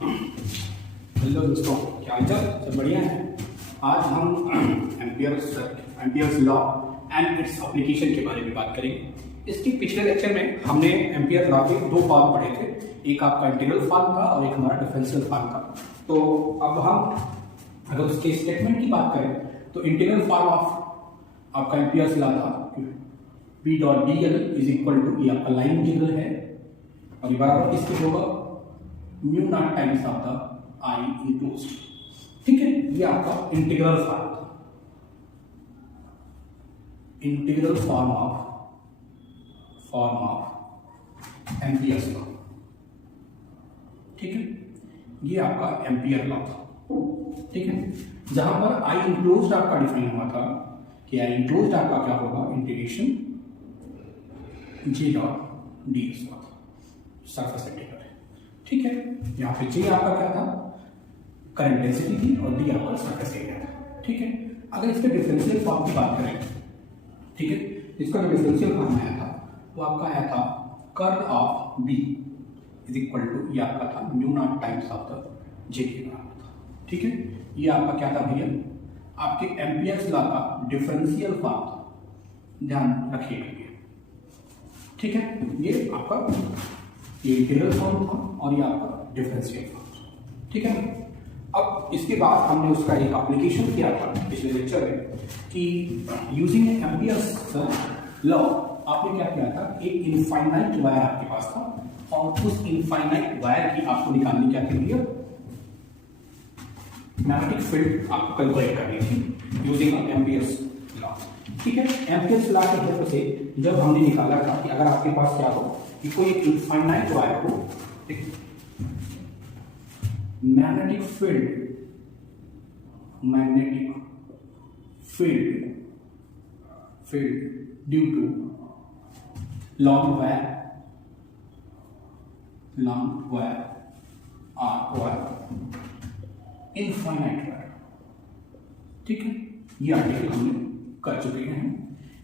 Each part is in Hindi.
हेलो दोस्तों, क्या हाल चाल? सब बढ़िया है। आज हम Ampere's law and its application के बारे में बात करेंगे। इसके पिछले लेक्चर में हमने एम्पियर लॉ के दो फॉर्म पढ़े थे, एक आपका इंटीग्रल फॉर्म था और एक हमारा डिफरेंशियल फॉर्म था। तो अब हम अगर उसके स्टेटमेंट की बात करें तो इंटीग्रल फॉर्म ऑफ आपका एम्पियर्स लॉ था P dot D L is equal to, ये आपका लाइन इंटीग्रल है और ये बराबर किसके होगा, mu naught times of the I enclosed. ठीक है, ये आपका इंटीग्रल फॉर्म था, integral form of Ampere's law. ठीक है, ये आपका एम्पियर लॉ था। ठीक है, जहां पर आई इनक्लोज्ड आपका डिफाइन हुआ था कि आई इनक्लोज्ड आपका क्या होगा, integration J dot D S हुआ था, सरफेस इंटीग्रल है। ठीक है, यहाँ पे जे आपका क्या था, करंट डेंसिटी थी और डी आपका सरफेस एरिया था। ठीक है, अगर इसके डिफरेंशियल फॉर्म की बात करें, ठीक है, इसका जो डिफरेंशियल फॉर्म आया था वो आपका आया था curl of B is equal to, ये आपका था mu naught times of the J के बराबर था। ठीक है, ये आपका क्या था भैया, आपके एम्पियर्स लॉ का डिफरेंशियल फॉर्म था, ध्यान रखिएगा ये। ठीक है, ये आपका ये इंटीग्रल फॉर्म था और ये आपका डिफरेंशियल फॉर्म था। ठीक है, अब इसके बाद हमने उसका एक एप्लीकेशन किया था पिछले लेक्चर में कि यूजिंग एम्पियर्स लॉ आपने क्या किया था, एक इनफाइनाइट वायर आपके पास था और उस इनफाइनाइट वायर की आपको निकालनी क्या थी भैया, मैग्नेटिक फील्ड आपको कैलकुलेट करनी थी यूजिंग एम्पियर्स लॉ। ठीक है, एम्पियर्स लॉ के हेल्प से जब हमने निकाला था कि अगर आपके पास क्या हो कि कोई एक इनफाइनाइट वायर हो, magnetic field due to long wire और इनफाइनाइट वायर। ठीक है, ये आर्टिकल हमने कर चुके हैं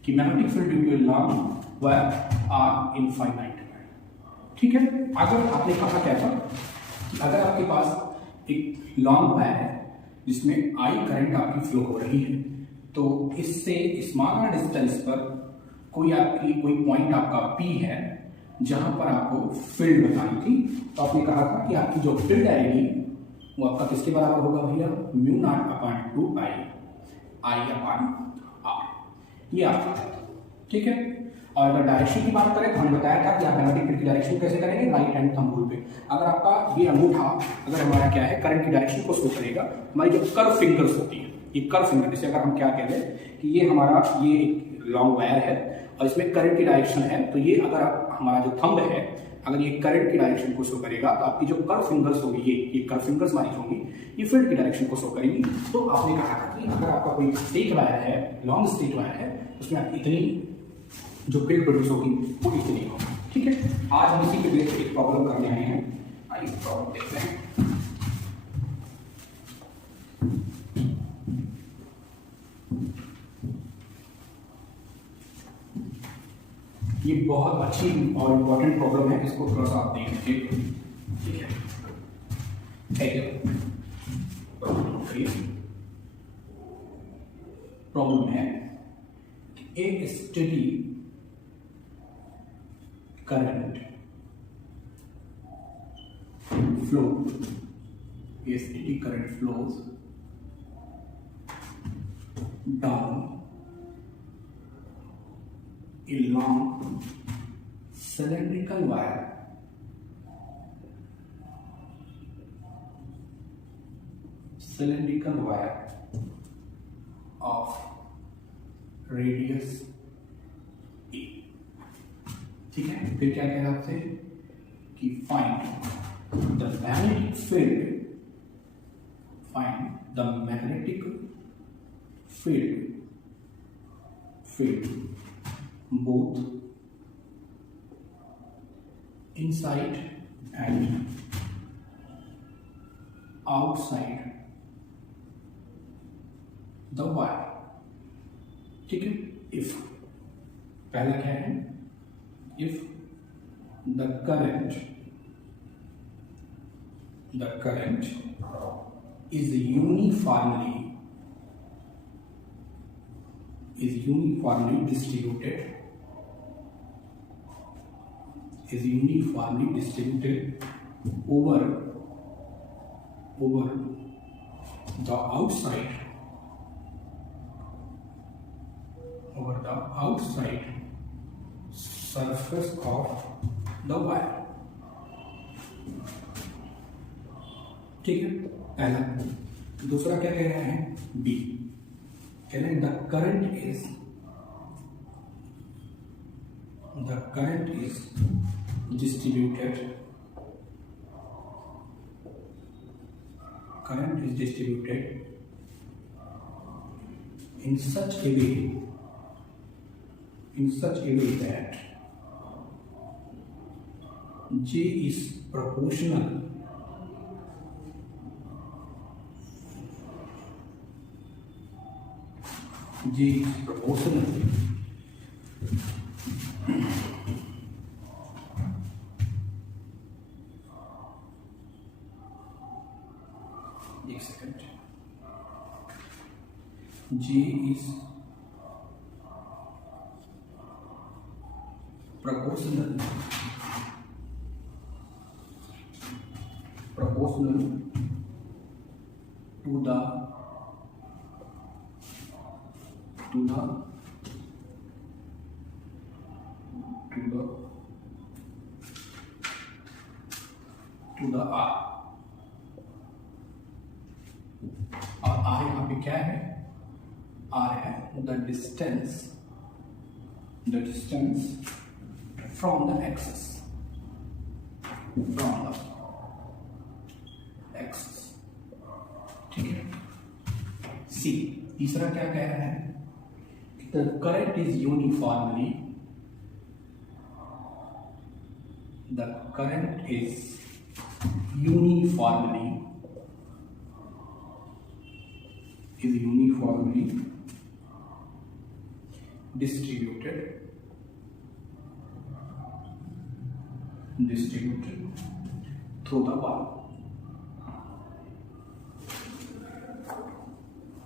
कि magnetic field due to long wire और इनफाइनाइट वायर। ठीक है, अगर आपने कहा क्या था कि अगर आपके पास एक लॉन्ग वायर है जिसमें आई करंट आपकी फ्लो हो रही है, तो इससे स्मॉल डिस्टेंस पर कोई पॉइंट आपका P है जहां पर आपको फील्ड बतानी थी, तो आपने कहा था कि आपकी जो फील्ड आएगी वो आपका किसके बराबर होगा भैया, mu naught upon 2 I upon R, ये आपका था। ठीक है, और अगर डायरेक्शन की बात करें तो हमने बताया था कि आप मैग्नेटिक फील्ड की डायरेक्शन कैसे करेंगे, राइट हैंड थंब रूल पे। अगर आपका ये अंगूठा अगर हमारा क्या है, करंट की डायरेक्शन को शो करेगा, हमारी जो कर्व फिंगर्स होती है, ये कर्व फिंगर, जैसे अगर हम क्या कह रहे हैं कि ये हमारा ये एक लॉन्ग वायर है और इसमें करंट की डायरेक्शन है, तो ये अगर हमारा जो थंब है अगर ये करंट की डायरेक्शन को शो करेगा तो आपकी जो कर्व फिंगर्स होगी, ये कर्व फिंगर्स हमारी होंगी, ये फील्ड की डायरेक्शन को शो करेंगी। तो आपने कहा था कि अगर आपका कोई स्ट्रेट वायर है, लॉन्ग स्ट्रेट वायर है, उसमें आपकी इतनी जो फील्ड प्रोड्यूस होगी वो इतनी होगी। ठीक है, आज हम इसी के बेस पे एक प्रॉब्लम करने आए हैं, आइए प्रॉब्लम देखते हैं। ये बहुत अच्छी और इम्पोर्टेंट प्रॉब्लम है, इसको थोड़ा सा आप देख लीजिए। ठीक है, प्रॉब्लम है एक स्टेडी करंट फ्लो, ये steady current flows down a long cylindrical wire of radius a। ठीक है, फिर क्या कह रहा है आपसे कि find the magnetic field both inside and outside the wire। ठीक है, if पहला क्या है, if the current the current is uniformly distributed over the outside surface of the wire. ठीक है, पहला। दूसरा क्या कह रहे हैं, बी कह रहे हैं the current is distributed in such a way that J is proportional एक second, J is proportional to the R, और R यहाँ पे क्या है, R है the distance from the axis, ठीक है। सी तीसरा क्या कह रहा है, the current is uniformly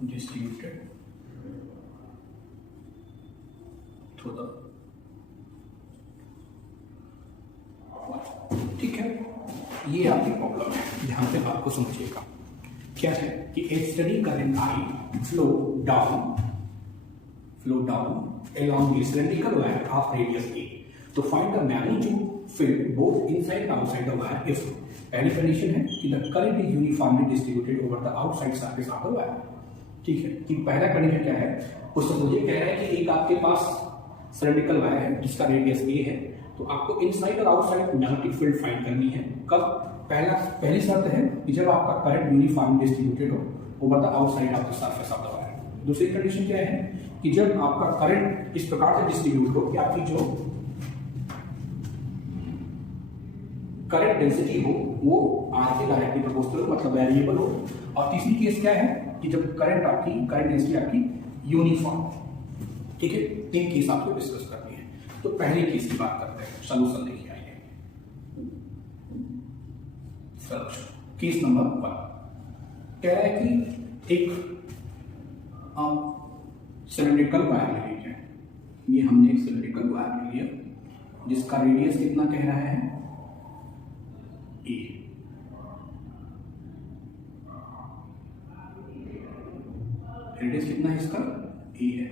distributed through the wire. ठीक है, ये आपकी प्रॉब्लम है, ध्यान से बात को समझिएगा। क्या है कि a steady current I flow down along the cylindrical wire of radius a. To find the magnitude field both inside and outside the wire if पहली कंडीशन है कि the current is uniformly distributed over the outside surface of the wire। ठीक है, कि पहला कंडीशन क्या है, उससे मुझे कह रहा है कि एक आपके पास सिलेंड्रिकल वायर है जिसका रेडियस a है, तो आपको इनसाइड और आउटसाइड मैग्नेटिक फील्ड फाइंड करनी है। कब, पहली शर्त है कि जब आपका करंट यूनिफॉर्मली डिस्ट्रीब्यूटेड हो over the outside of the surface of the wire. दूसरी कंडीशन क्या है कि जब आपका करंट इस प्रकार से डिस्ट्रीब्यूट हो कि आपकी जो करंट डेंसिटी हो वो आर के डायरेक्टली प्रोपोर्शनल हो, मतलब वेरिएबल हो। और तीसरी केस क्या है कि जब करंट डेंसिटी आपकी यूनिफॉर्म। ठीक है, तीन केस आपको डिस्कस करनी है। तो पहले केस की बात करते हैं, सॉल्यूशन देखिए आइए। केस नंबर 1 कह रहा है कि एक सिलेंड्रिकल वायर ले लीजिए। ये हमने एक सिलेंड्रिकल वायर ले लिया जिसका रेडियस कितना कह रहा है, ए। रेडियस कितना है इसका, ए है।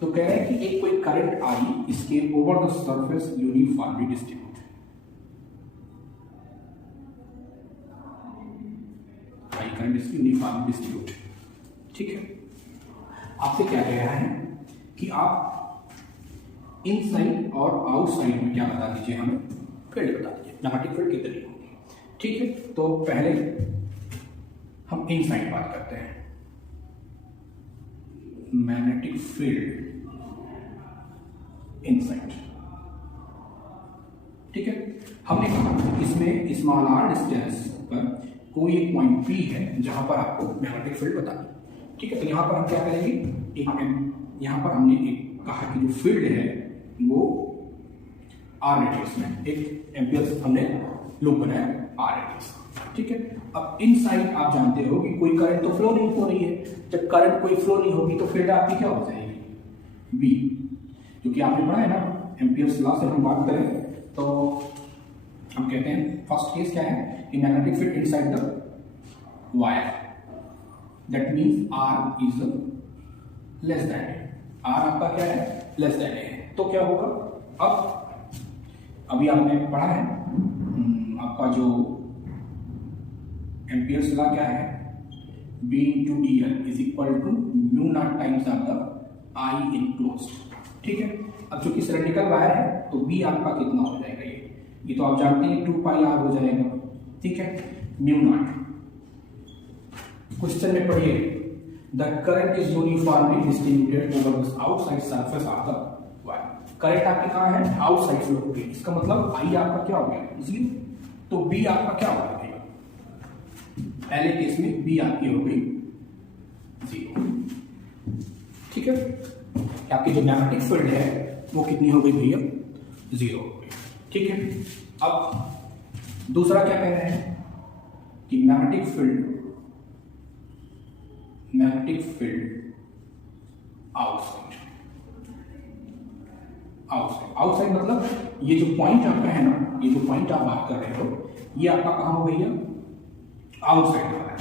तो कह रहा है कि एक कोई करंट आई इसके over the surface uniformly distribute. I current is uniformly distribute. ठीक है, आपसे क्या कह रहा है कि आप इनसाइड और आउटसाइड में क्या बता दीजिए, हमें फील्ड बता दीजिए, मैग्नेटिक फील्ड कितनी होगी। ठीक है, तो पहले हम इनसाइड बात करते हैं। Magnetic field inside. ठीक है, हमने कहा इसमें स्मॉल आर डिस्टेंस पर कोई एक पॉइंट पी है जहां पर आपको मैग्नेटिक फील्ड बतानी। ठीक है, तो यहां पर हम क्या करेंगे, यहां पर हमने एक कहा कि जो फील्ड है वो आर रेडियस में, एक एम्पियर हमने लूप बनाया आर रेडियस। ठीक है। अब इनसाइड आप जानते हो कि कोई करंट तो फ्लो नहीं हो रही है, जब करंट कोई फ्लो नहीं होगी तो फील्ड आपकी क्या हो जाएगी, बी। क्योंकि आपने पढ़ा है ना एम्पियर्स लॉ से हम बात करें तो हम कहते हैं फर्स्ट केस क्या है कि magnetic field inside the wire, that means R is less than A, R आपका क्या है, लेस देन ए। तो क्या होगा, अब अभी आपने पढ़ा है आपका जो एम्पियर्स लॉ क्या है, B into dl is equal to mu naught times of the I enclosed, ठीक है। अब चूंकि सिलेंड्रिकल वायर है तो B आपका कितना हो जाएगा, ये तो आप जानते हैं 2 पाई r हो जाएगा, ठीक है, म्यू नॉट। क्वेश्चन में पढ़िए, the current is uniformly distributed over the outside surface of the wire. Current आपकी कहाँ है, आउटसाइड फ्लो हो गई, इसका मतलब I आपका क्या हो गया, 0। तो B आपका क्या हो गया, पहले केस में B आपकी हो गई 0, ठीक है। आपकी जो मैग्नेटिक फील्ड है वो कितनी हो गई भैया, 0 हो गई, ठीक है। अब दूसरा क्या कह रहे हैं कि मैग्नेटिक फील्ड आउटसाइड, आउटसाइड मतलब ये जो पॉइंट आपका है ना, ये जो पॉइंट आप बात कर रहे हो ये आपका कहां हो भैया, आउटसाइड वाला है।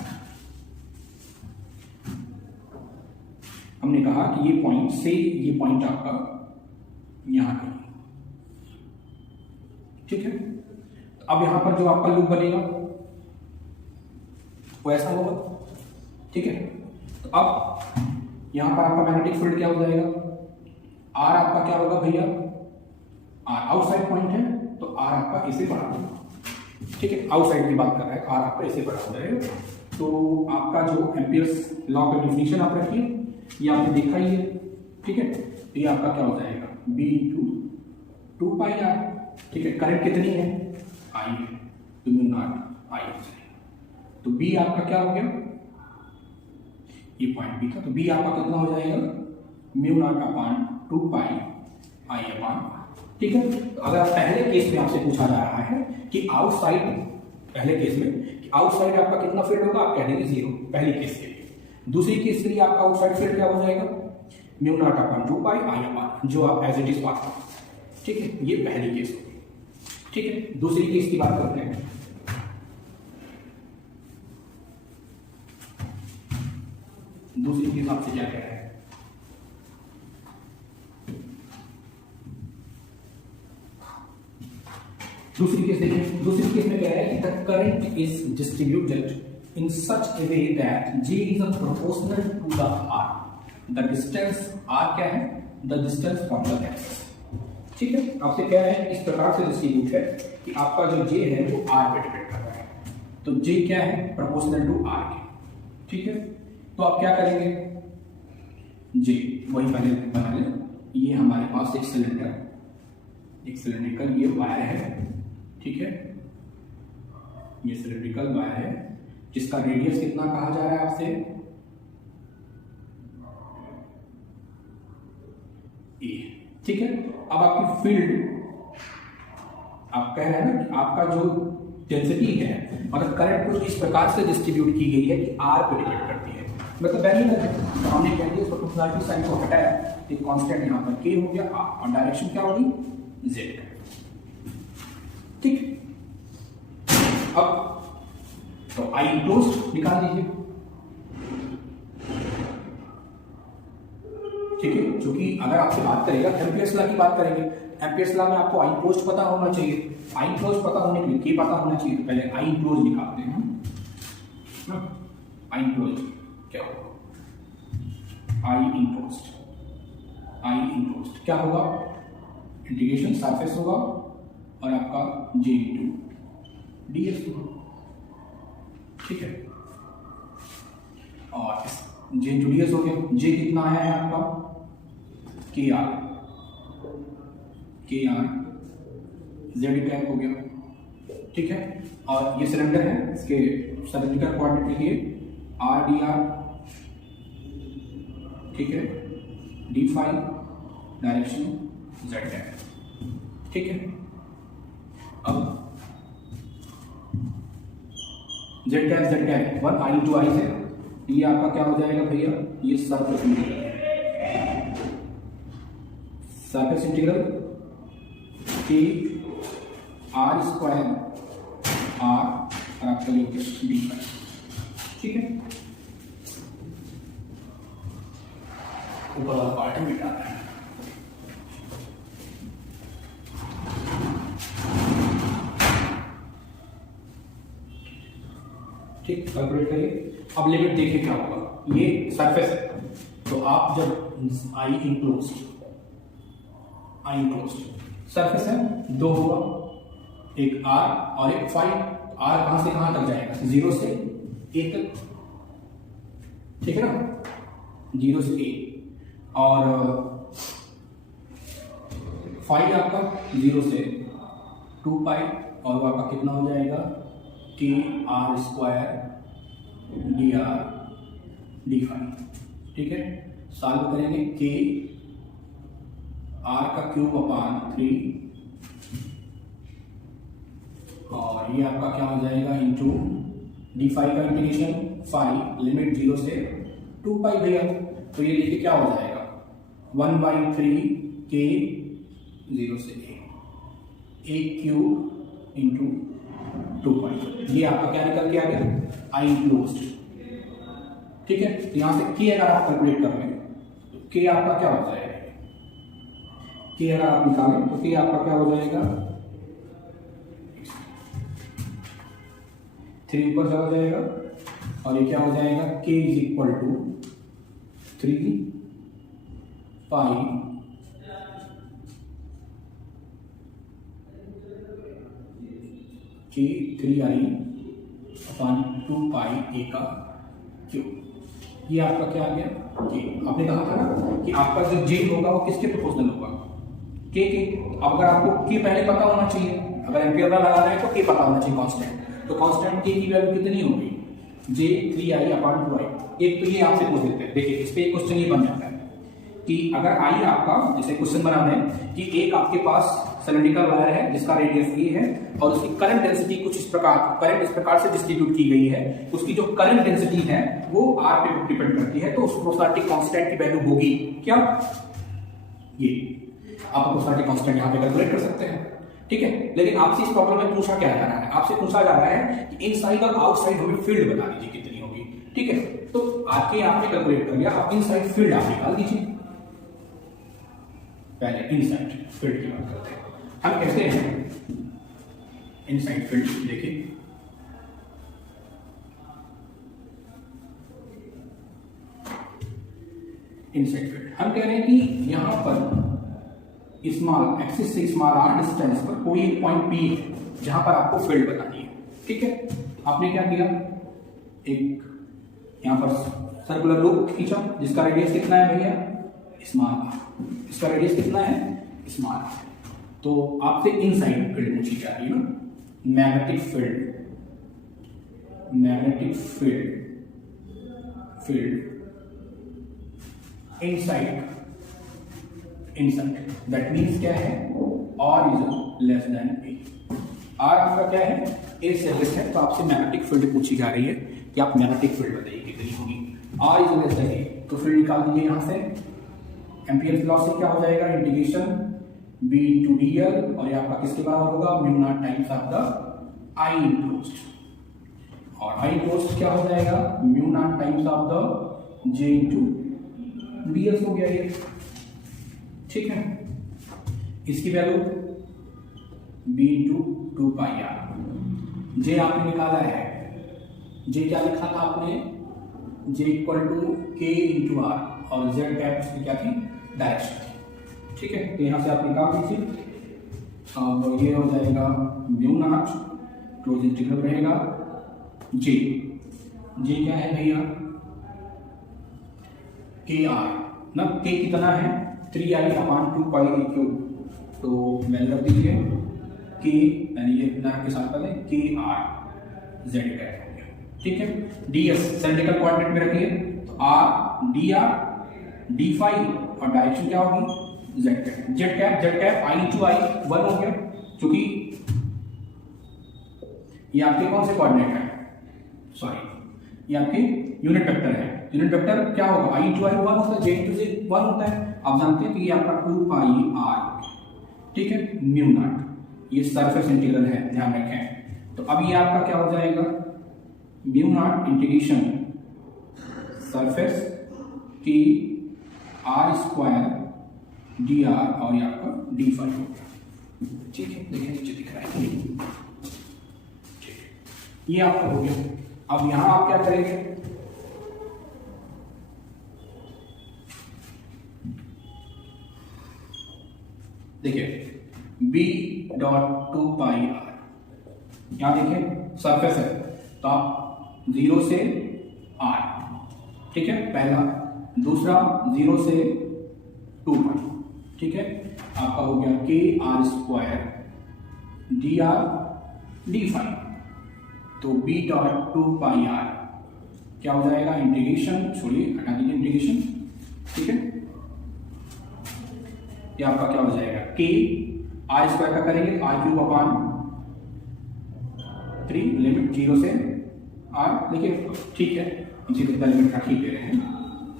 हमने कहा कि ये पॉइंट से ये पॉइंट आपका यहां कहीं, ठीक है। अब यहां पर जो आपका लूप बनेगा वो ऐसा होगा, ठीक है। तो अब यहां पर आपका मैग्नेटिक फील्ड क्या हो जाएगा, आर आपका क्या होगा भैया, आर आउटसाइड पॉइंट है तो आर आपका इसे बड़ा होगा, ठीक है। आउटसाइड की बात कर रहा है, आर आपका इसे बड़ा हो जाएगा। तो आपका जो एम्पियर्स लॉ का डेफिनेशन आप रखिए, ये आपने देखा ही है, ठीक है। तो ये आपका क्या हो जाएगा, B इंटू 2 पाई r, ठीक है। करंट कितनी है, I है, तो म्यू नॉट I हो जाएगा। तो B आपका क्या हो गया, ये पॉइंट B था, तो B आपका कितना हो जाएगा, mu naught upon 2 pi I upon, ठीक है। तो अगर पहले केस में आपसे पूछा जा रहा है कि आउटसाइड, पहले केस में कि आउटसाइड आपका कितना फील्ड होगा, आप कह देंगे 0 पहली केस के लिए। दूसरी केस के लिए आपका आउटसाइड फील्ड क्या हो जाएगा, mu naught upon 2 pi I upon, जो आप एज इट इज बात करो, ठीक है। ये पहली केस होगी, ठीक है। दूसरी केस की बात करते हैं, दूसरी केस आपसे क्या कह रहा है, दूसरी केस देखिए, दूसरी केस में क्या है कि the current is distributed in such a way that J is a proportional to the R. The distance R क्या है, the distance from the axis, ठीक है। आपसे क्या है, इस प्रकार से डिस्ट्रीब्यूट है कि आपका जो J है वो R पे डिपेंड कर रहा है, तो J क्या है, प्रोपोर्शनल टू R के, ठीक है। तो आप क्या करेंगे, J वही पहले बना लें, ये हमारे पास एक सिलेंडर, एक सिलेंड्रिकल ये वायर है, ठीक है, ये सिलेंड्रिकल वायर है जिसका रेडियस कितना कहा जा रहा है आपसे, ए, ठीक है। अब आपकी फील्ड, आप कह रहे हैं ना कि आपका जो डेंसिटी है मतलब करंट को इस प्रकार से डिस्ट्रीब्यूट की गई है कि आर पे डिपेंड करती है, मतलब वेरिएबल है। तो हमने कह दिया प्रोपोर्शनलिटी साइन को हटाया, एक कांस्टेंट यहां पर के हो गया, और डायरेक्शन क्या होगी, जेड, ठीक। अब तो आई क्लोज्ड निकाल दीजिए, ठीक है। क्योंकि अगर आपसे बात करेगा एम्पियर्स लॉ की बात करेंगे, एम्पियर्स लॉ में आपको आई क्लोज्ड पता होना चाहिए, आई क्लोज्ड पता होने के लिए के पता होना चाहिए। तो पहले आई क्लोज्ड निकालते हैं, आई क्लोज्ड क्या होगा, आई इनक्लोज्ड, आई इनक्लोज्ड क्या होगा, इंटीग्रेशन सरफेस होगा और आपका जे इंटू डी एस होगा, ठीक है। और जे इंटू डी एस हो गया, जे कितना आया है आपका, के आर, जेड कैप हो गया, ठीक है। और ये सिलेंडर है, इसके सिलेंड्रिकल क्वाड्रेंट लिए आर डी आर, ठीक है, d phi, direction z cap, ठीक है। अब z cap 1 i into i से, ये आपका क्या हो जाएगा भैया, ये सरफेस इंटीग्रल के आर स्क्वायर आर और आपका जो डी फाई, ठीक है। ऊपर वाला पार्ट मिटा है, ठीक, कैलकुलेट करिए। अब लिमिट देखिए क्या होगा, ये सरफेस है तो आप जब आई इनक्लोज सरफेस है, दो होगा, एक आर और एक फाई। आर कहां से कहां तक जाएगा, 0 से a तक, ठीक है ना, 0 से a, और फाई आपका 0 से 2 पाई, और वो आपका कितना हो जाएगा, K are square D R D phi, ठीक है। सॉल्व करेंगे, के आर का क्यूब अपान 3, और ये आपका क्या हो जाएगा इंटू डी फाई का इंटीग्रेशन, फाई लिमिट 0 से 2 पाई भैया, तो ये देखिए क्या हो जाएगा 1/3 के 0 से a क्यूब इंटू 2 पाई, ये आपका क्या निकल के आ गया, आई क्लोज्ड, ठीक है। तो यहां से के अगर आप कैलकुलेट कर लें तो के आपका क्या हो जाएगा, के अगर आप निकालें तो के आपका क्या हो जाएगा, 3 ऊपर चला जाएगा, और ये क्या हो जाएगा, k इज इक्वल टू 3 पाई के 3i अपान 2 पाई a का क्यूब। ये आपका क्या आ गया, के। आपने कहा था ना कि आपका जो जे होगा वो किसके प्रोपोर्शनल होगा, के। अब अगर आपको के पहले पता होना चाहिए, अगर एम्पियर लगा रहे हैं तो के पता होना चाहिए कांस्टेंट, तो कांस्टेंट के की वैल्यू कितनी होगी, जे 3i अपान 2i। एक तो ये आपसे पूछ देते हैं, देखिए इस पे क्वेश्चन ये बन जाता है कि अगर आई आपका, जैसे क्वेश्चन बना है कि एक आपके पास सिलेंड्रिकल वायर है जिसका रेडियस ए है, और उसकी करंट डेंसिटी कुछ इस प्रकार, करंट इस प्रकार से डिस्ट्रीब्यूट की गई है, उसकी जो करंट डेंसिटी है वो आर पे डिपेंड करती है, तो उस प्रोस्टाटिक कांस्टेंट की वैल्यू होगी क्या, ये आप प्रोस्टाटिक कांस्टेंट यहां पे कैलकुलेट कर सकते हैं, ठीक है। लेकिन आपसे इस प्रॉब्लम में पूछा क्या जा रहा है, आपसे पूछा जा रहा है कि इनसाइड और आउटसाइड हमें फील्ड बता दीजिए कितनी होगी, ठीक है। तो आपके आपने कैलकुलेट कर लिया, आप इनसाइड फील्ड आप निकाल दीजिए। पहले इनसाइड फील्ड की बात करते हैं, हम कहते हैं इनसाइड फील्ड, देखिए इनसाइड फील्ड हम कह रहे हैं कि यहां पर स्मॉल एक्सिस से स्मॉल आर डिस्टेंस पर कोई एक पॉइंट पी है जहां पर आपको फील्ड बतानी है, ठीक है। आपने क्या किया, एक यहां पर सर्कुलर लूप खींचा जिसका रेडियस कितना है भैया, स्मॉल आर, इसका रेडियस कितना है, स्मॉल आर। तो आपसे इनसाइड फील्ड पूछी जा रही है ना, magnetic field inside that means क्या है, R is less than A. R आपका क्या है, ए से लेस है, तो आपसे मैग्नेटिक फील्ड पूछी जा रही है कि आप मैग्नेटिक फील्ड बताइए कितनी होगी, आर इज लेस देन ए, तो फील्ड निकाल दीजिए यहां से। एम्पियर्स लॉ से क्या हो जाएगा, integration B to D L, और ये आपका किसके बराबर होगा, mu naught times of the I enclosed, और आई इनक्लोज्ड क्या हो जाएगा, mu naught times of the J into D L हो गया ये, ठीक है। इसकी value B into 2 pi R. J आपने निकाला है, जे क्या लिखा था आपने, J equal to K into R, और जेड कैप इसकी क्या थी, डायरेक्शन थी, ठीक है। तो यहां से आप निकाल दीजिए, तो ये हो जाएगा म्यू नॉट, क्लोज इंटीग्रल रहेगा जे क्या है भैया, के आर ना, के कितना है 3i अपान 2 पाई ए क्यूब, तो वैल्यू रख दीजिए के, यानी ये ना के साथ पहले के आर जेड कैप हो गया, ठीक है। ds सिलेंड्रिकल कोऑर्डिनेट में रखिए, तो R D R D phi, और डायरेक्शन क्या होगी, Z cap I into I 1 हो गया, क्योंकि ये आपके कौन से कोऑर्डिनेट है, सॉरी, ये आपके यूनिट वेक्टर है। यूनिट वेक्टर क्या होगा, आई इंटू आई 1 होता है, जे इंटू जे 1 होता है। आप जानते हैं कि ये आपका 2 पाई आर, ठीक है, म्यू नॉट, ये सरफेस इंटीग्रल है, ध्यान रखें। तो अब ये आपका क्या हो जाएगा, म्यू नॉट इंटीग्रेशन सरफेस की आर स्क्वायर डी आर, और ये आपका डी फाई हो गया, ठीक है, देखिए नीचे दिख रहा है, ठीक है, ये आपका हो गया। अब यहां आप क्या करेंगे, देखिए b डॉट 2 पाई आर, यहां देखिए सरफेस है, तो आप 0 से r, ठीक है, पहला, दूसरा 0 से 2 पाई, ठीक है, आपका हो गया k R square D R D phi. तो b डॉट 2 पाई आर क्या हो जाएगा, इंटीग्रेशन, छोड़िए हटा दीजिए इंटीग्रेशन, ठीक है, ये आपका क्या हो जाएगा, k आर स्क्वायर का करेंगे आर क्यूब अपान 3 लिमिट 0 से r, देखिए ठीक है, इसी कितना लिमिट रख ही दे रहे हैं,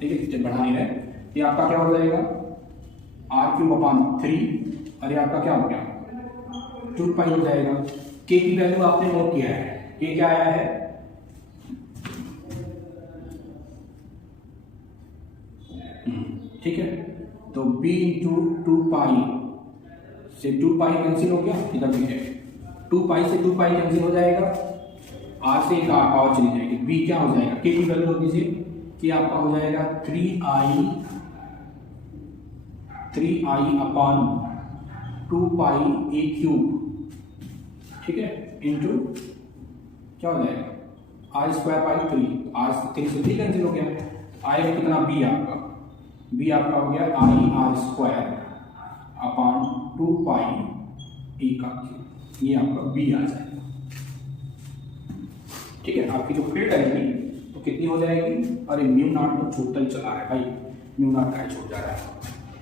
ठीक है, जब बढ़ा नहीं रहे, ये आपका क्या हो जाएगा आर क्यूब अपान 3, और ये आपका क्या हो गया 2 पाई हो जाएगा। k की वैल्यू आपने नोट किया है, k क्या आया है, ठीक है, तो b इंटू 2 पाई से 2 पाई कैंसिल हो गया, इधर भी है 2 पाई से 2 पाई कैंसिल हो जाएगा, r से एक और चली जाएगी, b क्या हो जाएगा, k की वैल्यू हो दीजिए, कि आपका हो जाएगा 3i upon 2 pi a cube, ठीक है, इंटू क्या हो जाएगा r स्क्वायर पाई 3, r 3 से 3 कैंसिल हो गया, आएगा कितना b आपका, b आपका हो गया आई आर स्क्वायर अपान 2 पाई ए का क्यूब, ये आपका b आ जाएगा, ठीक है। आपकी जो फील्ड आएगी तो कितनी हो जाएगी, अरे म्यू नॉट तो छूटता ही चला है भाई, म्यू नॉट का छूट जा रहा है,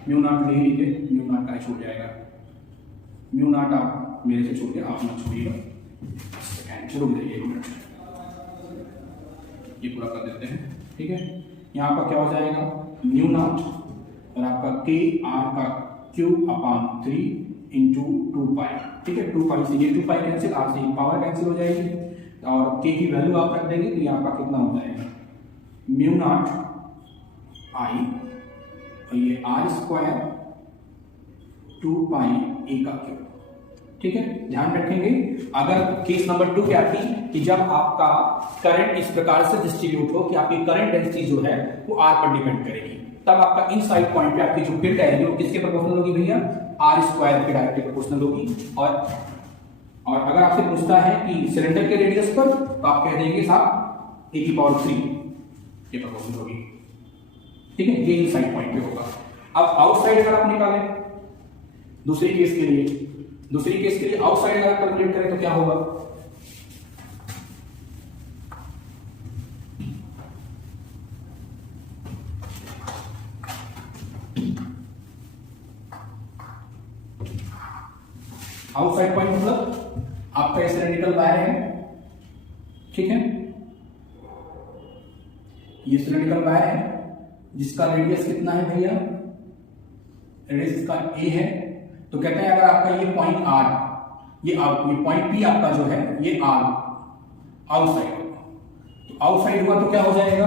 म्यू नॉट ले लीजिए, म्यू नॉट का छूट जाएगा, म्यू नॉट आप मेरे से छूट गया, आप मत छूटिएगा, रुक जाइए 1 मिनट, ये पूरा कर देते हैं, ठीक है। यहाँ पर क्या हो जाएगा म्यू नॉट और आपका के आर का क्यूब अपान 3 इंटू 2 पाई, ठीक है, 2 पाई से ये 2 पाई कैंसिल, आर से पावर कैंसिल हो जाएगी, और के की वैल्यू आप रख देंगे, तो यहाँ पर कितना हो जाएगा म्यू नॉट आई, और ये आर स्क्वायर 2 पाई ए का क्यूब, ठीक है। ध्यान रखेंगे, अगर केस नंबर 2 क्या थी कि जब आपका करंट इस प्रकार से डिस्ट्रीब्यूट हो कि आपकी करंट डेंसिटी जो है वो आर पर डिपेंड करेगी, तब आपका इनसाइड पॉइंट पे आपकी जो फील्ड है वो किसके प्रोपोर्शनल होगी भैया, आर स्क्वायर के डायरेक्टली प्रोपोर्शनल होगी। और अगर आपसे पूछता है कि सिलेंडर के रेडियस पर, तो आप कह देंगे साहब ए की पावर 3 के प्रोपोर्शनल होगी, ठीक है, ये इनसाइड पॉइंट पे होगा। अब आउटसाइड अगर आप निकालें दूसरी केस के लिए आउटसाइड अगर कैलकुलेट करें तो क्या होगा, आउटसाइड पॉइंट मतलब आपका ये सिलेंड्रिकल वायर है, ठीक है, ये सिलेंड्रिकल वायर है जिसका रेडियस कितना है भैया, रेडियस इसका a है। तो कहते हैं अगर आपका ये पॉइंट r, ये पॉइंट p आपका जो है ये r आउटसाइड होगा, तो आउटसाइड हुआ तो क्या हो जाएगा,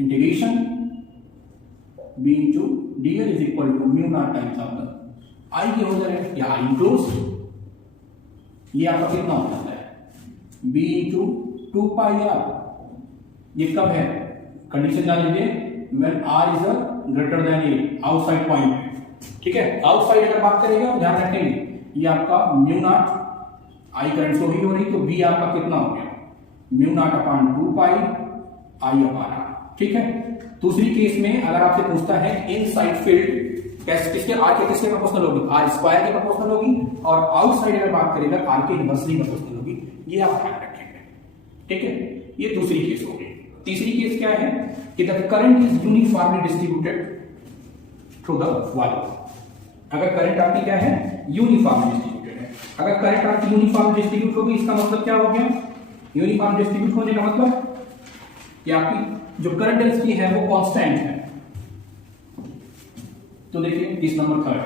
integration b into D L is equal to mu naught times of the I के हो जाएगा, या आई इंक्लोज, ये आपका कितना हो जाता है b इंटू 2 पाई आर, ये कब है, कंडीशन जान लीजिए when r is greater than a, outside point, ठीक है। आउटसाइड अगर बात करेंगे ध्यान रखेंगे ये आपका mu naught I current flow ही हो रही, तो b आपका कितना हो गया mu naught upon 2 pi I upon R, ठीक है। दूसरी केस में अगर आपसे पूछता है इनसाइड फील्ड किसके आर के किसके प्रोपोर्शनल होगी, आर स्क्वायर के प्रोपोर्शनल होगी, और आउटसाइड अगर बात करेगा आर के इनवर्सली प्रोपोर्शनल होगी, ये आप ध्यान रखेंगे, ठीक है। ये दूसरी केस होगी। तीसरी केस क्या है कि the current is uniformly distributed through the wire, अगर करंट आपकी क्या है यूनिफॉर्मली डिस्ट्रीब्यूटेड है, अगर करंट आपकी यूनिफॉर्मली डिस्ट्रीब्यूट होगी इसका मतलब क्या हो गया यूनिफॉर्म डिस्ट्रीब्यूट होने का मतलब कि आपकी जो करंट डेंसिटी है वो कांस्टेंट है। तो देखिए इस नंबर थर्ड,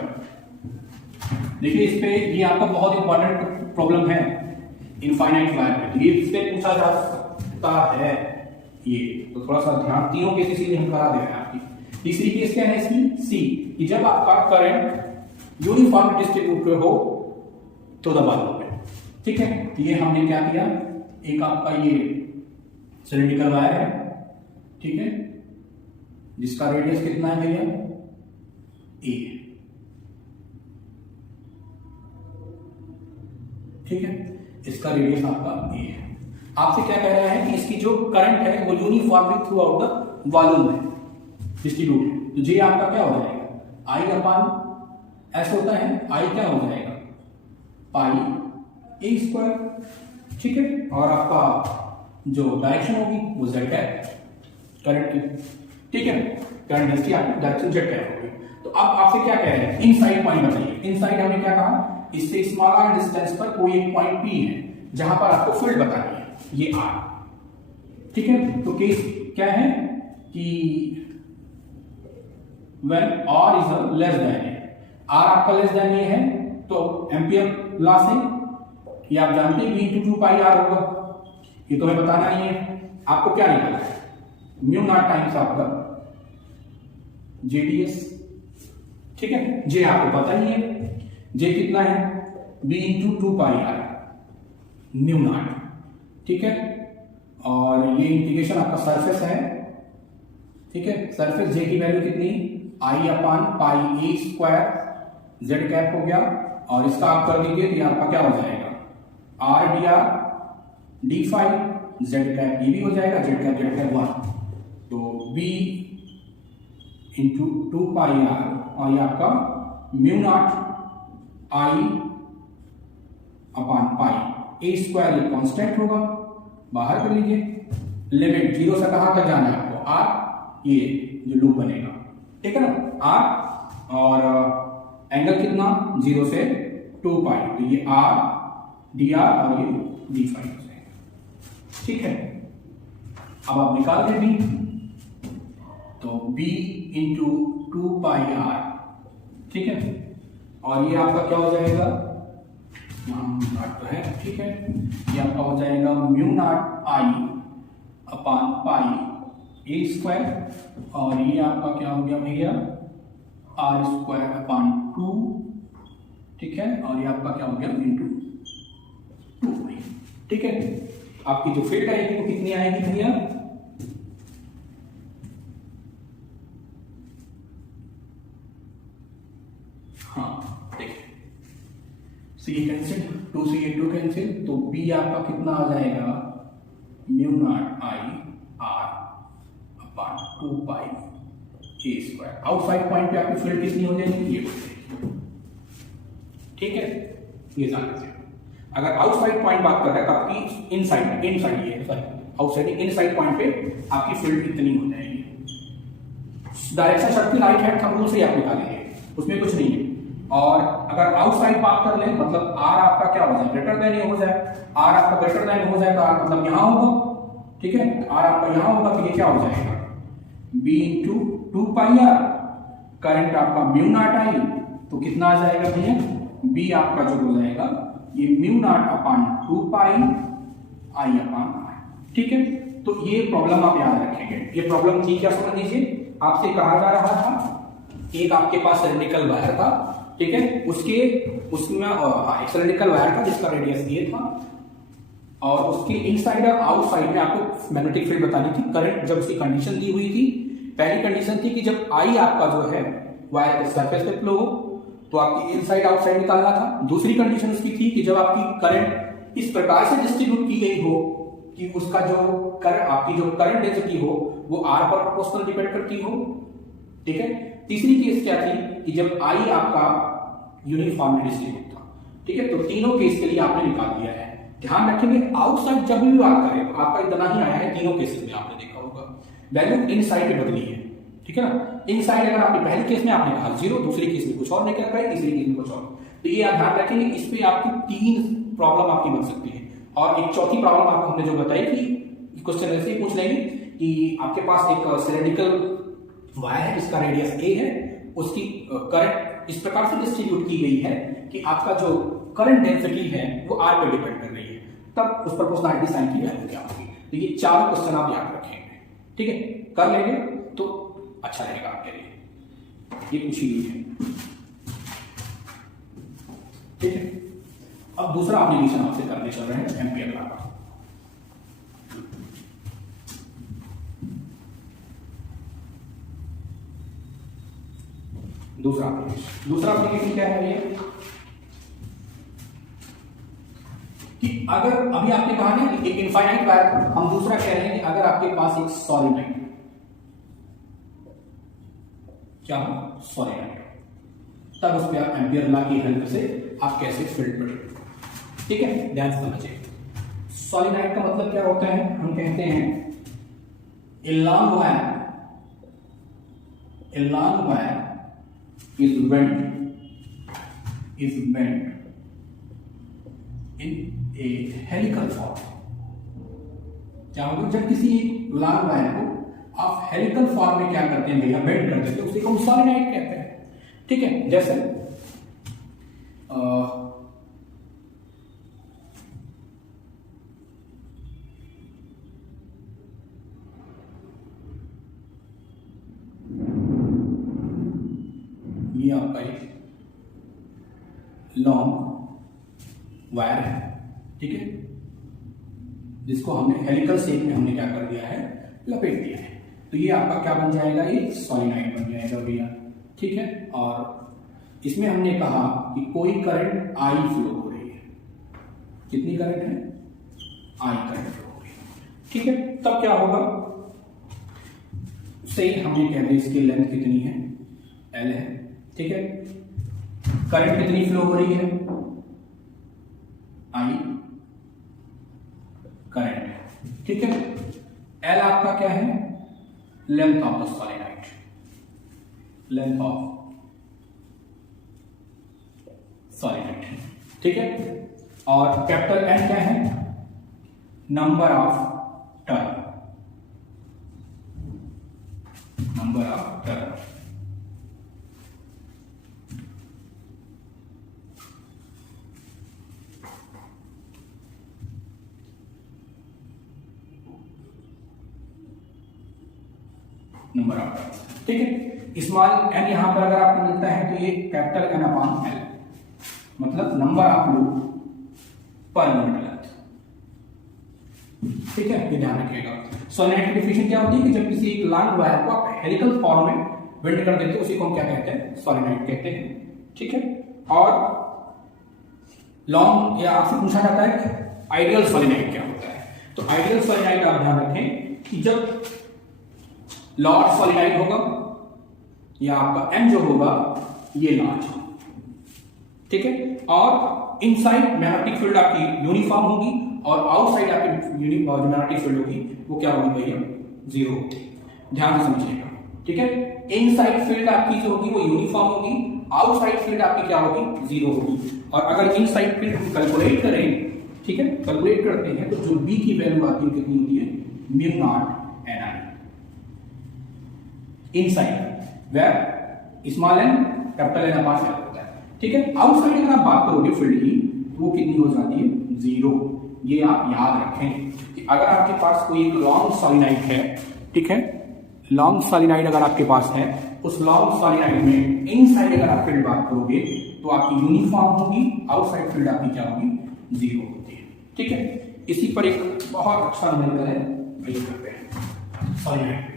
देखिए इस पे ये आपका बहुत इंपॉर्टेंट प्रॉब्लम है इनफाइनाइट वायर पे, ये इससे पूछा जा सकता है ये, तो थोड़ा सा ध्यान, तीनों केस इसीलिए हम करा दे रहे हैं आपकी। तीसरी केस क्या है इसकी, सी, कि जब आपका करंट यूनिफॉर्म डिस्ट्रीब्यूट हो तो दबा दो, ठीक है। तो ये हमने क्या किया, एक आपका ये सिलिंड्रिकल वायर है, ठीक है, जिसका रेडियस कितना है भैया, ए, ठीक है, इसका रेडियस आपका ए है। आपसे क्या कह रहा है कि इसकी जो करंट है वो uniformly through out the volume है, डिस्ट्रीब्यूट है। तो जे आपका क्या हो जाएगा, आई अपान एस होता है, आई क्या हो जाएगा, पाई ए स्क्वायर, ठीक है। और आपका जो डायरेक्शन होगी वो जेड कैप करंट की, ठीक है, करंट डेंसिटी आपकी डायरेक्शन जेड कैप होगी। तो अब आपसे क्या कह रहे हैं, इनसाइड पॉइंट बताइए। इनसाइड हमने क्या कहा, इससे स्मॉलर डिस्टेंस पर कोई एक पॉइंट पी है जहां पर आपको फील्ड बतानी है, ये आर, ठीक है। तो केस क्या है कि when r is less than A, r आपका लेस देन ए है तो एम्पियर लॉ से ये आप जानते हैं v × 2 पाई r होगा, ये तो हमें बताना नहीं है। आपको क्या निकालना है, म्यू नॉट टाइम्स आपका JDS, ठीक है। J आपको पता नहीं है, J कितना है, b × 2 पाई r म्यू नॉट, ठीक है। और ये इंटीग्रेशन आपका सरफेस है, ठीक है। सरफेस J की वैल्यू कितनी, आई अपान पाई ए स्क्वायर जेड कैप हो गया, और इसका आप कर दीजिए तो आपका क्या हो जाएगा, R D R D five, Z cap ये भी हो जाएगा, जेड कैप 1, तो बी इंटू 2 पाई आर, और ये आपका म्यू नॉट आई अपॉन पाई ए स्क्वायर, ये कांस्टेंट होगा, बाहर कर लीजिए। लिमिट 0 से कहां तक जाना है आपको, आर, ये जो लूप बनेगा, ठीक है ना, आर, और एंगल कितना 0 से 2 पाई, तो ये आर डी आर और ये डी फाइव हो जाएगा, ठीक है। अब आप निकाल दें बी, तो बी इंटू 2 पाई आर, ठीक है, और ये आपका क्या हो जाएगा, नॉट तो है, ठीक है, ये आपका हो जाएगा म्यू नॉट आई अपान पाई ए स्क्वायर, और ये आपका क्या हो गया भैया, आर स्क्वायर अपान 2, ठीक है, और ये आपका क्या हो गया इंटू 2, ठीक है। आपकी जो फील्ड आएगी वो कितनी आएगी भैया, हाँ देखिए, सी कैंसिल, 2 से ये 2 कैंसिल, तो बी आपका कितना आ जाएगा, mu naught I R upon 2 pi A square. Outside point पे आपकी फील्ड कितनी हो जाएगी, ये हो जाएगी, ठीक है। ये जान लीजिए, अगर आउटसाइड पॉइंट बात कर रहे हैं तो आपकी इनसाइड ये आउटसाइड इनसाइड पॉइंट पे आपकी फील्ड इतनी हो जाएगी। Direction circle right hand thumb rule से आप निकालेंगे, उसमें कुछ नहीं है। और अगर आउटसाइड बात कर ले, मतलब आर आपका क्या हो जाए, ग्रेटर देन हो जाए, आर आपका ग्रेटर देन हो जाए तो आर मतलब यहां होगा, ठीक है, आर आपका यहां होगा, तो ये क्या हो जाएगा, B into 2 pi R, current आपका म्यू नॉट आई, तो कितना आ जाएगा भैया, बी आपका जो हो जाएगा ये mu naught upon 2 pi I upon R, ठीक है। तो ये प्रॉब्लम आप याद रखेंगे, ये प्रॉब्लम थी क्या, समझ लीजिए, आपसे कहा जा रहा था, एक आपके पास सिलिंड्रिकल वायर था, ठीक है, उसमें एक सिलिंड्रिकल वायर था जिसका रेडियस ये था, और उसके इनसाइड और आउटसाइड में आपको मैग्नेटिक फील्ड बतानी थी। करंट जब उसकी कंडीशन दी हुई थी, पहली कंडीशन थी कि जब आई आपका जो है वायर के सरफेस पे फ्लो हो तो आपकी इनसाइड आउटसाइड निकालना था। दूसरी कंडीशन उसकी थी कि जब आपकी करंट इस प्रकार से डिस्ट्रीब्यूट की गई हो कि उसका जो आपकी जो करंट डेंसिटी हो वो आर पर प्रोपोर्शनल डिपेंड करती हो, ठीक है। तीसरी केस क्या थी कि जब आई आपका यूनिफॉर्म डिस्ट्रीब्यूट था, ठीक है। तो तीनों केस के लिए आपने निकाल दिया है। ध्यान रखेंगे आउटसाइड जब भी बात करें तो आपका इतना ही आया है, तीनों केसेस में आपने देखा होगा वैल्यू इनसाइड पे बदली है, ठीक है ना। इनसाइड अगर आपने पहली केस में आपने कहा 0, दूसरी केस में कुछ और निकल रहा है, तीसरी केस में कुछ और, तो ये ध्यान रखेंगे। इस पे आपकी 3 प्रॉब्लम आपकी बन सकती है, और एक चौथी प्रॉब्लम आपको हमने जो बताई कि क्वेश्चन ऐसे ही पूछ लेंगे कि आपके पास एक सिलेंड्रिकल वायर है जिसका रेडियस a है, उसकी करंट इस प्रकार से डिस्ट्रीब्यूट की गई है कि आपका जो करंट डेंसिटी है वो r पे डिपेंड कर रही है, तब उस प्रोपोर्शनलिटी साइन की वैल्यू क्या होगी। तो ये चार क्वेश्चन आप याद रखेंगे, ठीक है, कर लेंगे तो अच्छा रहेगा आपके लिए। ये पूछी गई है, ठीक है। अब दूसरा एप्लीकेशन आपसे करने चल रहे हैं एम्पियर लॉ का। दूसरा एप्लीकेशन क्या है ये कि अगर अभी आपने कहा ना कि एक इनफाइनाइट वायर, हम दूसरा कह रहे हैं कि अगर आपके पास एक सॉलिनॉइड, क्या हो सॉलिनॉइड, तब उस पर एम्पियर लॉ की हेल्प से आप कैसे फील्ड पढ़ेंगे, ठीक है, ध्यान से समझिए। सॉलिनॉइड का मतलब क्या होता है, हम कहते हैं a long wire is bent in a helical form। क्या होगा, जब किसी लॉन्ग वायर को आप हेलिकल फॉर्म में क्या करते हैं भैया, बेंड कर देते हैं, उसे हम सॉलिनॉइड कहते हैं, ठीक है। जैसे ये आपका एक लॉन्ग वायर है, ठीक है, जिसको हमने हेलिकल शेप में हमने क्या कर दिया है, लपेट दिया है। तो ये आपका क्या बन जाएगा, ये सॉलिनॉइड बन जाएगा भैया, ठीक है। और इसमें हमने कहा कि कोई करंट आई फ्लो हो रही है, कितनी करंट है, आई करंट फ्लो हो रही है, ठीक है। तब क्या होगा, सही हमने कह दिया इसकी लेंथ कितनी है, एल है, ठीक है। करंट कितनी फ्लो हो रही है, आई करंट है, ठीक है। एल आपका क्या है, length of the solenoid, length of solenoid, ठीक है। और कैपिटल एन क्या है, number of turn, number of turn, number of turns, ठीक है। स्मॉल एन यहां पर अगर आपको मिलता है तो ये कैपिटल एन अपॉन एल, मतलब number of loop per unit length, ठीक है, ये ध्यान रखिएगा। सॉलिनॉइड की डेफिनेशन क्या होती है कि जब किसी एक लॉन्ग वायर को आप हेलिकल फॉर्म में बेंड कर देते हैं, उसी को हम क्या कहते हैं, सॉलिनॉइड कहते हैं, ठीक है। और लॉन्ग, या आपसे पूछा जाता है कि आइडियल सॉलिनॉइड क्या होता है, तो आइडियल सॉलिनॉइड आप ध्यान रखें कि जब लार्ज सॉलिनॉइड होगा या आपका एम जो होगा ये लार्ज, ठीक है। और इनसाइड मैग्नेटिक फील्ड आपकी यूनिफॉर्म होगी और आउटसाइड आपकी जो मैग्नेटिक फील्ड होगी वो क्या होगी भैया, जीरो होगी, ध्यान से समझिएगा, ठीक है। इनसाइड फील्ड आपकी जो होगी वो यूनिफॉर्म होगी, आउटसाइड फील्ड आपकी क्या होगी, जीरो होगी। और अगर इनसाइड फील्ड हम कैलकुलेट करें, ठीक है, कैलकुलेट करते हैं तो जो बी की वैल्यू आती है कितनी होती है, mu naught N I inside, where small N capital N upon L होता है, ठीक है। आउटसाइड अगर आप बात करोगे फील्ड की तो वो कितनी हो जाती है, जीरो। ये आप याद रखें कि अगर आपके पास कोई एक लॉन्ग सॉलिनॉइड है, ठीक है, लॉन्ग सॉलिनॉइड अगर आपके पास है, उस लॉन्ग सॉलिनॉइड में इनसाइड अगर आप फील्ड बात करोगे तो आपकी यूनिफॉर्म होगी, आउटसाइड फील्ड आपकी क्या होगी, जीरो होती है, ठीक है। इसी पर एक बहुत अच्छा नंबर है, वही करते हैं सॉलिनॉइड।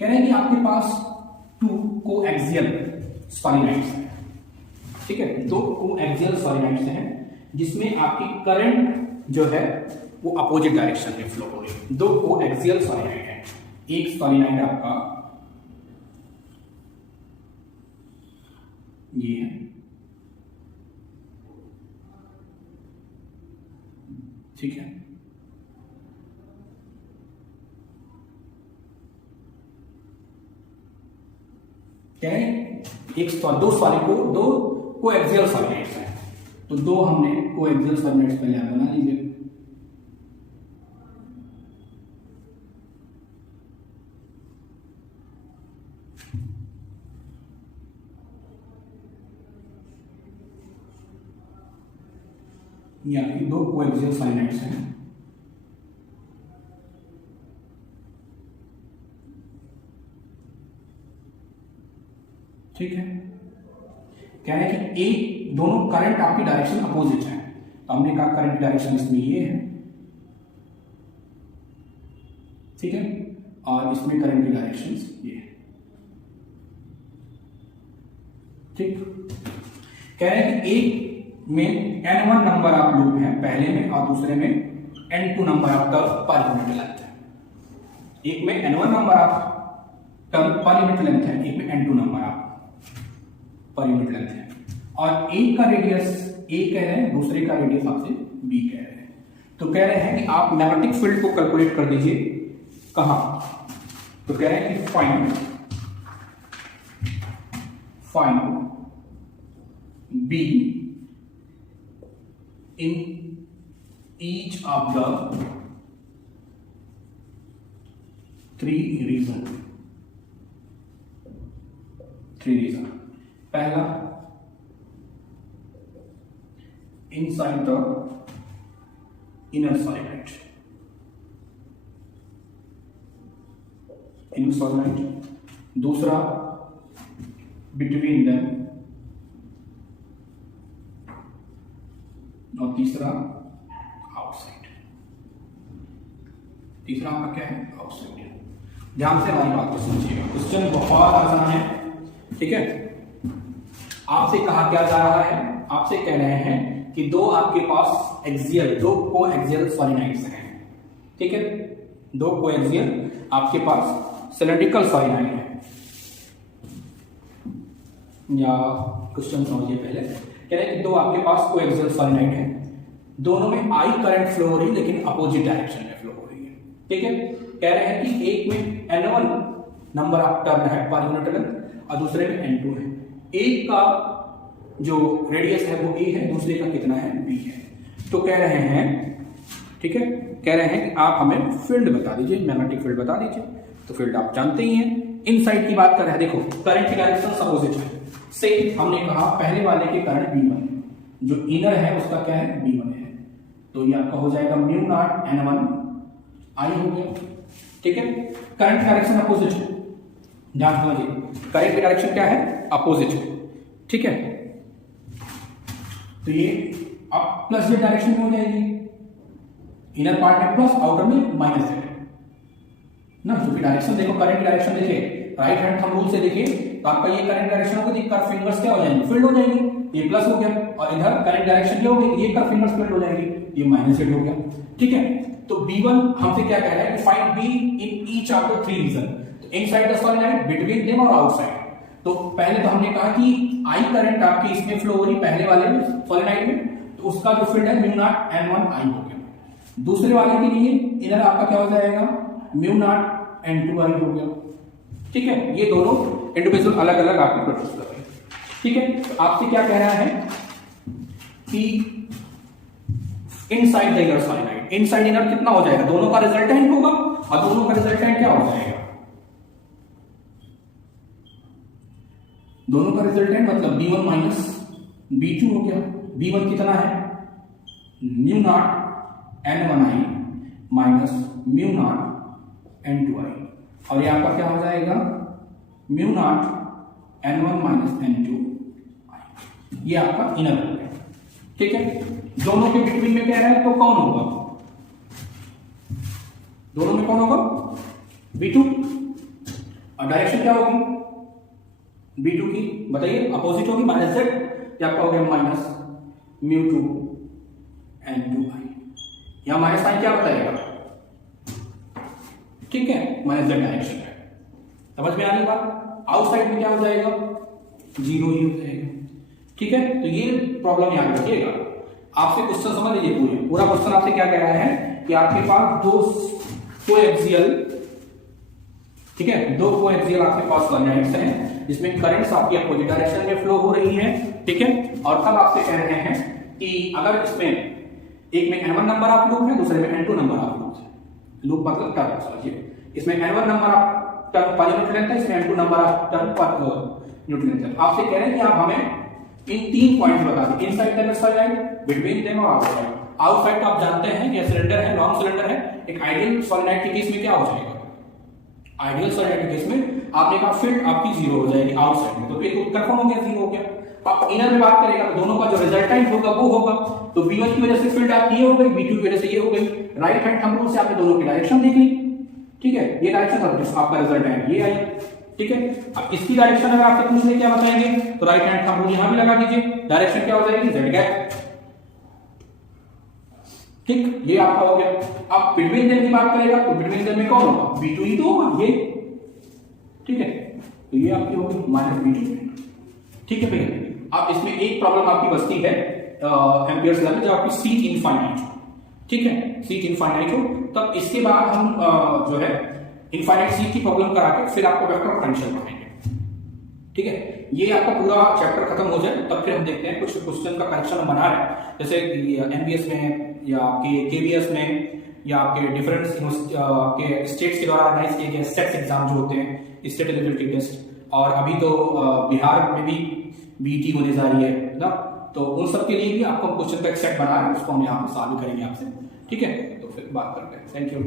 कह रहे हैं कि आपके पास टू कोएक्सियल सॉलिनॉइड्स हैं, ठीक है, दो कोएक्सियल सॉलिनॉइड्स हैं जिसमें आपकी करंट जो है वो अपोजिट डायरेक्शन में फ्लो हो रही है। दो कोएक्सियल सॉलिनॉइड हैं, एक सॉलिनॉइड आपका ये है, ठीक है, एक दो कोएक्सियल सॉलिनाइड्स हैं। तो दो हमने कोएक्सियल सॉलिनाइड्स पहले आप बना लीजिए। ये आपकी दो कोएक्सियल सॉलिनाइड्स हैं। ठीक है, कह रहे हैं कि एक दोनों करंट आपकी डायरेक्शन अपोजिट है। तो हमने कहा करंट डायरेक्शन इसमें ये है, ठीक है, और इसमें करंट की डायरेक्शन ये है। ठीक, कह रहे हैं कि एक में n1 नंबर ऑफ लूप है पहले में और दूसरे में n2 number of turn per unit length है। एक में n1 number of turn per unit length है, एक में n2 number of per unit length है, और एक का रेडियस a कह रहे हैं, दूसरे का रेडियस आपसे b कह रहे हैं। तो कह रहे हैं कि आप मैग्नेटिक फील्ड को कैलकुलेट कर दीजिए। कहां? तो कह रहे हैं कि find b in each of the three region। पहला inside the inner solenoid, दूसरा between them, और तीसरा आउटसाइड। तीसरा आपका क्या है? आउटसाइड। ध्यान से हमारी बात को समझिएगा, क्वेश्चन बहुत आसान है। ठीक है, आपसे कहा क्या जा रहा है? आपसे कह रहे हैं कि दो आपके पास एक्सियल, दो कोएक्सियल सॉलिनॉइड्स हैं। ठीक है, दो कोएक्सियल आपके पास सिलेंड्रिकल सॉलिनॉइड है। या क्वेश्चन समझिए पहले, कह रहे हैं कि दो आपके पास कोएक्सियल सॉलिनॉइड है, दोनों में आई करंट फ्लो हो रही है लेकिन अपोजिट डायरेक्शन में फ्लो हो रही है। ठीक है, कह रहे हैं कि एक में n1 नंबर ऑफ टर्न है पर यूनिट लेंथ और दूसरे में n2 है। एक का जो रेडियस है वो a है, दूसरे का कितना है? b है। तो कह रहे हैं, ठीक है, कह रहे हैं कि आप हमें फील्ड बता दीजिए, मैग्नेटिक फील्ड बता दीजिए। तो फील्ड आप जानते ही हैं। इनसाइड की बात कर रहे हैं, देखो करंट की डायरेक्शन अपोजिट है। से हमने कहा पहले वाले के करंट b1 है, जो इनर है उसका क्या है? b1 है। तो ये आपका हो जाएगा म्यू नॉट n1 i हो गया। ठीक है, करंट डायरेक्शन अपोजिट है, ध्यान समझिए, करंट की डायरेक्शन क्या है? अपोजिट है। ठीक है, तो ये अब प्लस जेड डायरेक्शन में हो जाएगी, इनर पार्ट में प्लस, आउटर में माइनस जेड ना। क्योंकि डायरेक्शन देखो, करंट की डायरेक्शन देखिए, राइट हैंड थंब रूल से देखिए, तो आपका ये करंट डायरेक्शन होगी, कर्व फिंगर्स क्या हो जाएंगे? फील्ड हो जाएंगी। ये प्लस हो गया, और इधर करंट डायरेक्शन क्या होगी? ये कर्व फिंगर्स फील्ड हो जाएंगी, ये माइनस जेड हो गया। ठीक है, तो B1 हमसे क्या कह रहा है कि find B in each of the three region. तो inside the solenoid, between them और आउटसाइड। तो पहले तो हमने कहा कि आई करंट आपकी इसमें फ्लो हो रही पहले वाले में सॉलिनॉइड में, तो उसका जो फील्ड है म्यू नॉट n1 i हो गया। दूसरे वाले के लिए इधर आपका क्या हो जाएगा? म्यू नॉट n2 i हो गया। ठीक है, ये दोनों इंडिविजुअल अलग अलग आपको प्रोड्यूस कर रहे हैं। ठीक है, तो आपसे क्या कह रहा है कि inside the inner solenoid, inside inner कितना हो जाएगा? दोनों का रिजल्टेंट होगा, और दोनों का रिजल्टेंट क्या हो जाएगा? दोनों का रिजल्टेंट मतलब b1 माइनस b2 हो गया। b1 कितना है? Mu not n1 i minus mu naught n2 i, और ये आपका क्या हो जाएगा? Mu not n1 minus n2 i। ये आपका इनर हो गया। ठीक है, दोनों के बिटवीन में क्या है? तो कौन होगा? दोनों में कौन होगा? b2, और डायरेक्शन क्या होगी b2 की? बताइए, अपोजिट होगी, माइनस जेड, या आपका हो गया माइनस म्यू 2 n2 i। यहां माइनस साइन क्या बताएगा? ठीक है, माइनस जेड डायरेक्शन है। समझ में आ रही बात? आउटसाइड में क्या हो जाएगा? 0 ही हो जाएगा। ठीक है, तो ये प्रॉब्लम याद रखिएगा। आपसे क्वेश्चन समझ लीजिए, पूरा क्वेश्चन आपसे क्या कह रहा है कि आपके पास दो कोएक्सियल, ठीक है, दो कोएक्सियल आपके पास सॉलिनॉइड्स हैं जिसमें करंट्स आपकी अपोजिट डायरेक्शन में फ्लो हो रही है, ठीक है। और तब आपसे कह रहे हैं कि अगर इसमें एक में n1 नंबर ऑफ लूप है, दूसरे में n2 नंबर ऑफ लूप है, लूप मतलब टर्म, समझिए इसमें n1 number of term per unit length है, इसमें n2 number of term per unit length है। आपसे कह रहे हैं कि आप हमें इन 3 पॉइंट्स बता दें, inside the solid, between them और आउटसाइड। आउटसाइड तो आप जानते हैं कि सिलेंडर है, लॉन्ग सिलेंडर है, एक आइडियल सॉलिड के केस में क्या हो जाएगा, आइडियल सॉलिड के केस में आपने कहा फील्ड आपकी जीरो हो जाएगी आउटसाइड में, तो फिर कंफर्म हो गया, जीरो हो गया। आप इनर में बात करेगा तो दोनों का जो रिजल्टेंट होगा वो होगा, तो V1 की वजह से फील्ड आपकी ये हो गई, V2 की वजह से ये हो गई। राइट हैंड थंब रूल से आपने दोनों की डायरेक्शन देख ली, ठीक है, ये डायरेक्शन और आपका रिजल्टेंट ये आई, ठीक है। अब इसकी डायरेक्शन अगर आपसे पूछ ले क्या बताएंगे, तो राइट हैंड थंब रूल यहां भी लगा दीजिए, डायरेक्शन क्या हो जाएगी, z गैप, ठीक, ये आपका हो गया। अब बिटवीन देम की बात करेगा तो बिटवीन देम में कौन होगा, V2 ही तो होगा ये, ठीक है, तो ये आपकी होगी -V2, ठीक है भैया। अब इसमें एक प्रॉब्लम आपकी बचती है एम्पियर्स लॉ में, जब आपकी सीट इनफाइनाइट हो, ठीक है, सीट इनफाइनाइट हो, तब इसके बाद हम जो है इनफाइनाइट सीट की प्रॉब्लम करा के फिर आपको वेक्टर पोटेंशियल बनाएंगे, ठीक है। ये आपका पूरा चैप्टर खत्म हो जाए तब फिर हम देखते हैं कुछ क्वेश्चन का करेक्शन हम बना रहे हैं, जैसे एमबीएस में या आपके केबीएस में या आपके डिफरेंट के स्टेट्स के द्वारा ऑर्गेनाइज किए गए सेट्स एग्जाम जो होते हैं, स्टेट एलिजिबिलिटी टेस्ट, और अभी तो बिहार में भी बीटी होने जा रही है ना, तो उन सब के लिए भी आपको क्वेश्चन का एक सेट बना है, उसको हम यहाँ पर सॉल्व करेंगे आपसे, ठीक है। तो फिर बात करते हैं, थैंक यू।